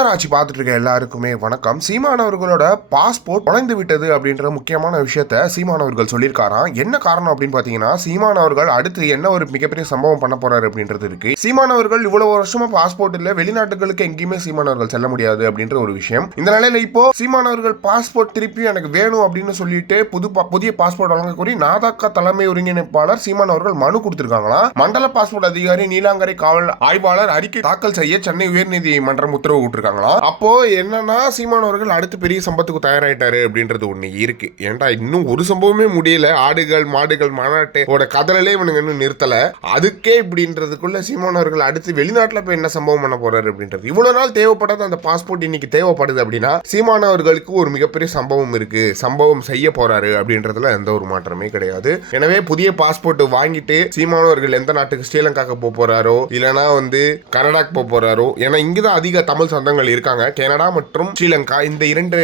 ஆட்சி பார்த்துட்டு இருக்க எல்லாருக்குமே வணக்கம். சீமானவர்களோட பாஸ்போர்ட் தொலைந்து விட்டது அப்படின்ற முக்கியமான விஷயத்த சீமானவர்கள் சொல்லியிருக்காராம். என்ன காரணம் அப்படின்னு பார்த்தீங்கன்னா சீமானவர்கள் அடுத்து என்ன ஒரு மிகப்பெரிய சம்பவம் பண்ண போறாரு அப்படின்றது இருக்கு. சீமானவர்கள் இவ்வளவு வருஷமா பாஸ்போர்ட் இல்ல வெளிநாட்டுகளுக்கு எங்கேயுமே சீமானவர்கள் செல்ல முடியாது அப்படின்ற ஒரு விஷயம். இந்த நிலையில இப்போ சீமானவர்கள் பாஸ்போர்ட் திருப்பி எனக்கு வேணும் அப்படின்னு சொல்லிட்டு புது புதிய பாஸ்போர்ட் வழங்க கோரி நாதாக்கா தலைமை ஒருங்கிணைப்பாளர் சீமானவர்கள் மனு கொடுத்திருக்காங்களா? மண்டல பாஸ்போர்ட் அதிகாரி நீலாங்கரை காவல் ஆய்வாளர் அறிக்கை தாக்கல் செய்ய சென்னை உயர்நீதிமன்றம் உத்தரவு விட்டுருக்காங்களாம் அப்போ என்னன்னா சீமான் அவர்கள் அடுத்து பெரிய சம்பத்துக்கு தயாராயிட்டாரு அப்படின்றது ஒண்ணு இருக்கு. ஏன்டா இன்னும் ஒரு சம்பவமே முடியல. ஆடுகள் மாடுகள் மாநாட்டோட கதறலே இவனுங்க இன்னும் நிறுத்தல. அதுக்கே இப்படின்றதுக்குள்ள சீமான் அவர்கள் அடுத்து வெளிநாட்டுல போய் என்ன சம்பவம் பண்ண போறாரு அப்படின்றது. இவ்வளவு நாள் தேவைப்படாத அந்த பாஸ்போர்ட் இன்னைக்கு தேவைப்படுது அப்படின்னா சீமான் அவர்களுக்கு ஒரு மிகப்பெரிய சம்பவம் இருக்கு. சம்பவம் செய்ய போறாரு அப்படின்றதுல எந்த ஒரு மாற்றமே கிடையாது. எனவே புதிய பாஸ்போர்ட் வாங்கிட்டு சீமானவர்கள் எந்த நாட்டுக்கு ஸ்ரீலங்காக்கு போக போறாரோ இல்லைன்னா வந்து கனடாக்கு போக போறாரோ ஏன்னா இங்கதான் அதிக தமிழ் சொந்தங்கள் இருக்காங்க. கனடா மற்றும் ஸ்ரீலங்கா இந்த இரண்டு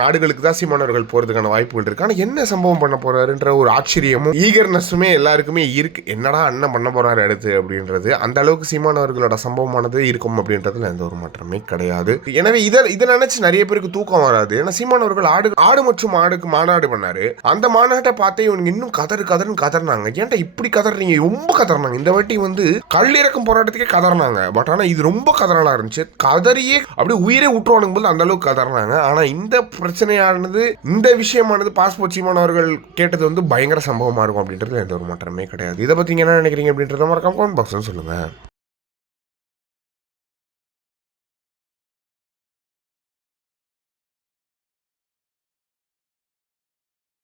நாடுகளுக்கு தான் சீமானவர்கள் போறதுக்கான வாய்ப்புகள் இருக்கு. ஆனா என்ன சம்பவம் பண்ண போறாருன்ற ஒரு ஆச்சரியமும் ஈகர்னஸுமே எல்லாருக்குமே இருக்கு. என்னடா அண்ணன் பண்ண போறாரு அடுத்து அப்படின்றது. அந்த அளவுக்கு சீமானவர்களோட சம்பவமானது இருக்கும் அப்படின்றதுல எந்த ஒரு மாற்றமே கிடையாது. எனவே இதை இதை நினைச்சு நிறைய பேருக்கு தூக்கம் வராது. ஏன்னா சீமானவர்கள் ஆடு ஆடு மற்றும் ஆடுக்கு மாநாடு பண்ணாரு. அந்த மாநாட்டை பார்த்தே இவனுங்க இன்னும் கதறு கதறுன்னு கதறினாங்க. ஏன்டா இப்படி கதறீங்க? ரொம்ப கதறினாங்க. இந்த வாட்டி வந்து கல்லிறக்கும் போராட்டத்துக்கே கதறினாங்க. பட் ஆனா இது ரொம்ப கதறலா இருந்துச்சு. கதறி அப்படியே உயிரே விட்டுருவானுங்க போது அந்த அளவுக்கு கதறினாங்க ஆனால் இந்த பிரச்சனையானது இந்த விஷயமானது பாஸ்போர்ட் சீமானவர்கள் கேட்டது வந்து பயங்கர சம்பவமாக இருக்கும் அப்படின்றது எந்த ஒரு மாற்றமே கிடையாது. இதை பற்றி என்ன நினைக்கிறீங்க அப்படின்றத மறக்காம கமெண்ட் பாக்ஸ்ல சொல்லுங்கள்